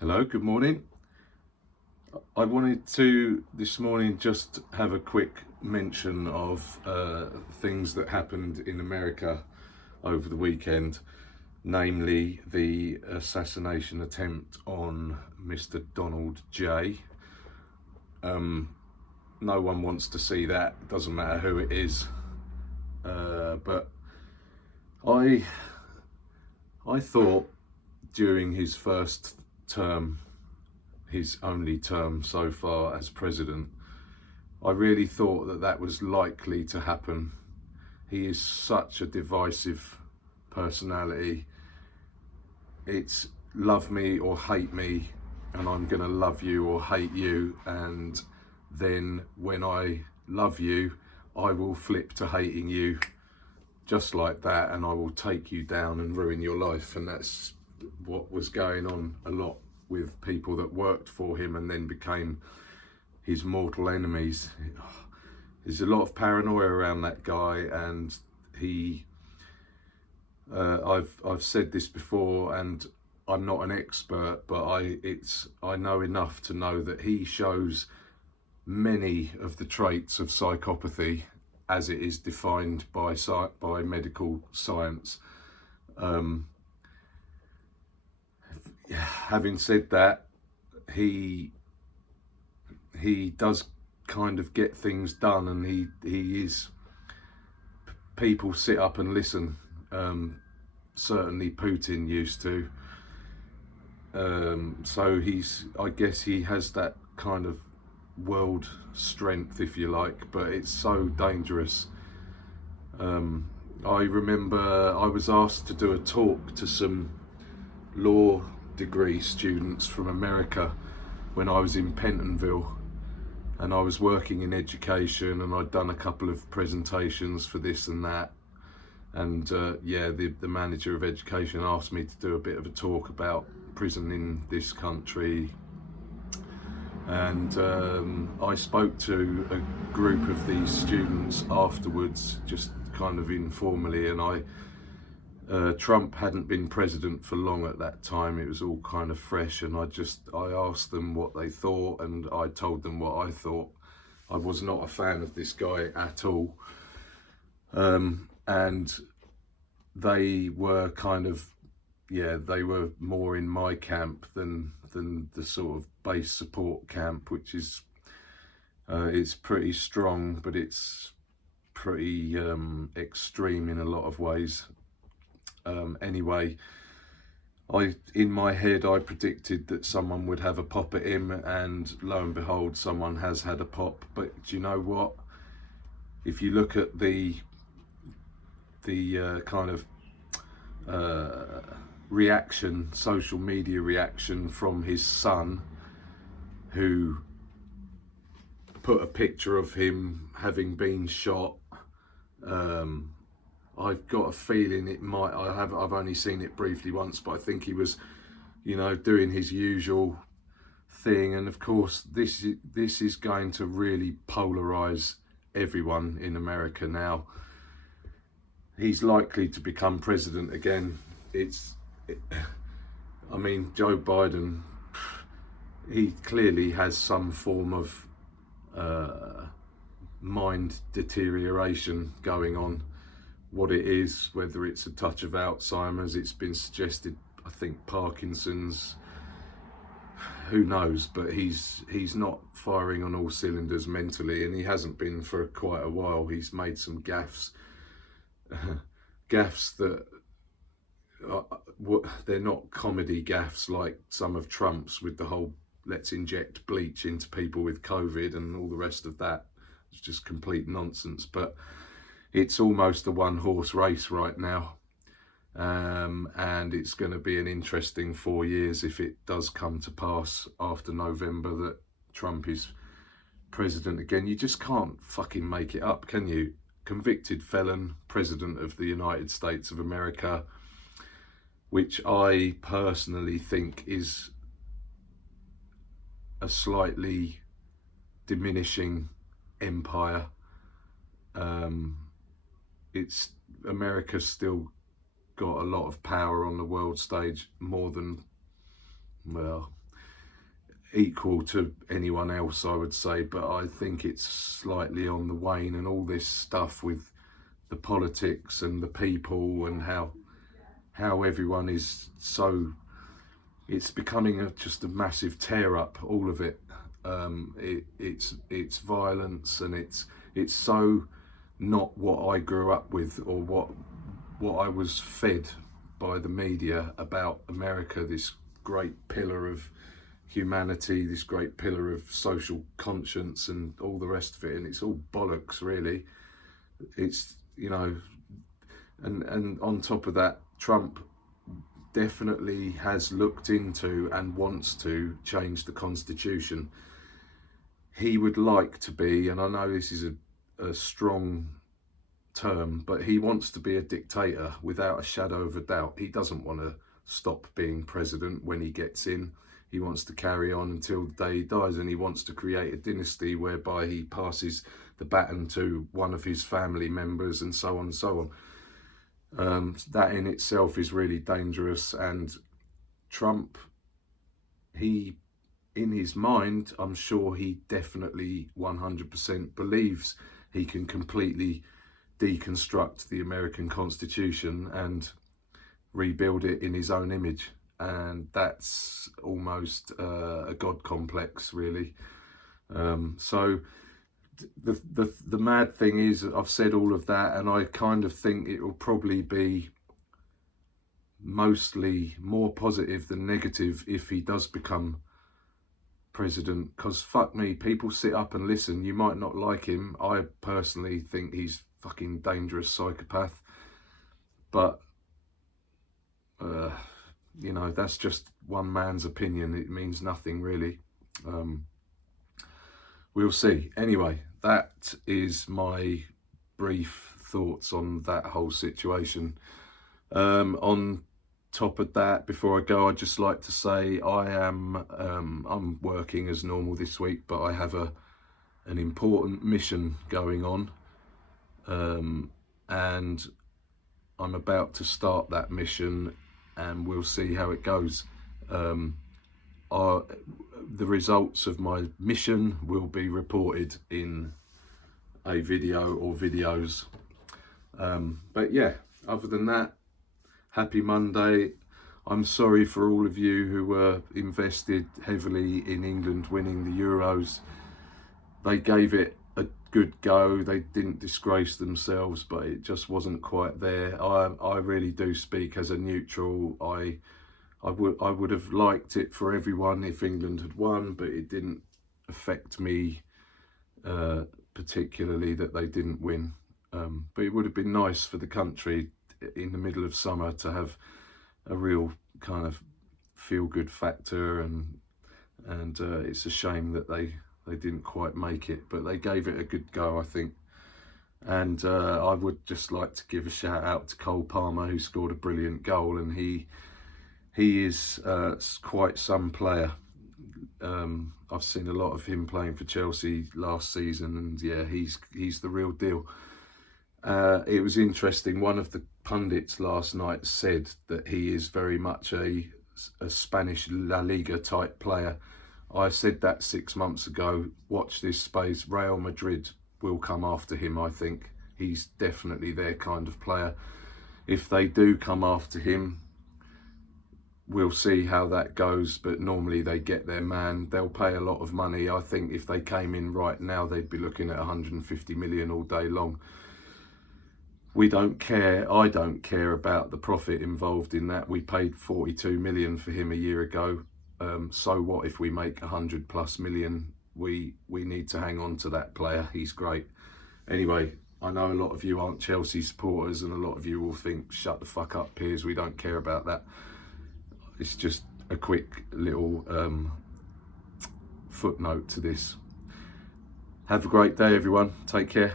Hello, good morning. I wanted to this morning just have a quick mention of things that happened in America over the weekend, namely the assassination attempt on Mr. Donald J. No one wants to see that, doesn't matter who it is. But I thought during his first term, his only term so far as president, I really thought that that was likely to happen. He is such a divisive personality. It's love me or hate me, and I'm gonna love you or hate you, and then when I love you, I will flip to hating you just like that, and I will take you down and ruin your life. And that's what was going on a lot with people that worked for him and then became his mortal enemies. There's a lot of paranoia around that guy, and I've said this before, and I'm not an expert, but I know enough to know that he shows many of the traits of psychopathy as it is defined by medical science. Having said that, he does kind of get things done, and he is, people sit up and listen. Certainly Putin used to. So I guess he has that kind of world strength, if you like, but it's so dangerous. I remember I was asked to do a talk to some law degree students from America when I was in Pentonville, and I was working in education, and I'd done a couple of presentations for this and that, and the manager of education asked me to do a bit of a talk about prison in this country. And I spoke to a group of these students afterwards, just kind of informally, and Trump hadn't been president for long at that time. It was all kind of fresh, and I asked them what they thought, and I told them what I thought. I was not a fan of this guy at all. And they were kind of, they were more in my camp than the sort of base support camp, which is, it's pretty strong, but it's pretty extreme in a lot of ways. Anyway, in my head, I predicted that someone would have a pop at him, and lo and behold, someone has had a pop. But do you know what? If you look at the kind of reaction, social media reaction from his son, who put a picture of him having been shot, I've got a feeling it might. I've only seen it briefly once, but I think he was, doing his usual thing. And of course, this is going to really polarize everyone in America now. He's likely to become president again. I mean, Joe Biden, he clearly has some form of mind deterioration going on. What it is, whether it's a touch of Alzheimer's, it's been suggested, I think Parkinson's, who knows, but he's not firing on all cylinders mentally, and he hasn't been for quite a while. He's made some gaffes that they're not comedy gaffes like some of Trump's, with the whole let's inject bleach into people with COVID and all the rest of that. It's just complete nonsense. But it's almost a one-horse race right now, and it's going to be an interesting 4 years if it does come to pass after November that Trump is president again. You just can't fucking make it up, can you? Convicted felon, president of the United States of America, which I personally think is a slightly diminishing empire. America's still got a lot of power on the world stage, more than, well, equal to anyone else, I would say, but I think it's slightly on the wane, and all this stuff with the politics and the people and how everyone is so, it's becoming just a massive tear up, all of it. It's violence, and it's so not what I grew up with, or what I was fed by the media about America, this great pillar of humanity, this great pillar of social conscience and all the rest of it. And it's all bollocks, really. It's, and on top of that, Trump definitely has looked into and wants to change the Constitution. He would like to be, and I know this is a strong term, but he wants to be a dictator without a shadow of a doubt. He doesn't want to stop being president when he gets in. He wants to carry on until the day he dies, and he wants to create a dynasty whereby he passes the baton to one of his family members, and so on and so on. That in itself is really dangerous, and Trump, in his mind, I'm sure he definitely 100% believes he can completely deconstruct the American Constitution and rebuild it in his own image. And that's almost a God complex, really. So the mad thing is, I've said all of that, and I kind of think it will probably be mostly more positive than negative if he does become president, because fuck me, people sit up and listen. You might not like him. I personally think he's fucking dangerous psychopath, but that's just one man's opinion. It means nothing, really. We'll see. Anyway, that is my brief thoughts on that whole situation. On top of that, before I go, I'd just like to say I'm working as normal this week, but I have an important mission going on, and I'm about to start that mission, and we'll see how it goes. The results of my mission will be reported in a video or videos. But yeah, other than that, happy Monday. I'm sorry for all of you who were invested heavily in England winning the Euros. They gave it a good go. They didn't disgrace themselves, but it just wasn't quite there. I really do speak as a neutral. I would have liked it for everyone if England had won, but it didn't affect me particularly that they didn't win. But it would have been nice for the country in the middle of summer to have a real kind of feel-good factor, and it's a shame that they didn't quite make it, but they gave it a good go, I think. And I would just like to give a shout out to Cole Palmer, who scored a brilliant goal, and he is quite some player. I've seen a lot of him playing for Chelsea last season, and yeah, he's the real deal. It was interesting, one of the pundits last night said that he is very much a Spanish La Liga type player. I said that 6 months ago. Watch this space. Real Madrid will come after him, I think. He's definitely their kind of player. If they do come after him, we'll see how that goes, but normally they get their man. They'll pay a lot of money. I think if they came in right now, they'd be looking at 150 million all day long. We don't care. I don't care about the profit involved in that. We paid 42 million for him a year ago. So what if we make 100+ million? We need to hang on to that player. He's great. Anyway, I know a lot of you aren't Chelsea supporters, and a lot of you will think, shut the fuck up, Piers, we don't care about that. It's just a quick little footnote to this. Have a great day, everyone. Take care.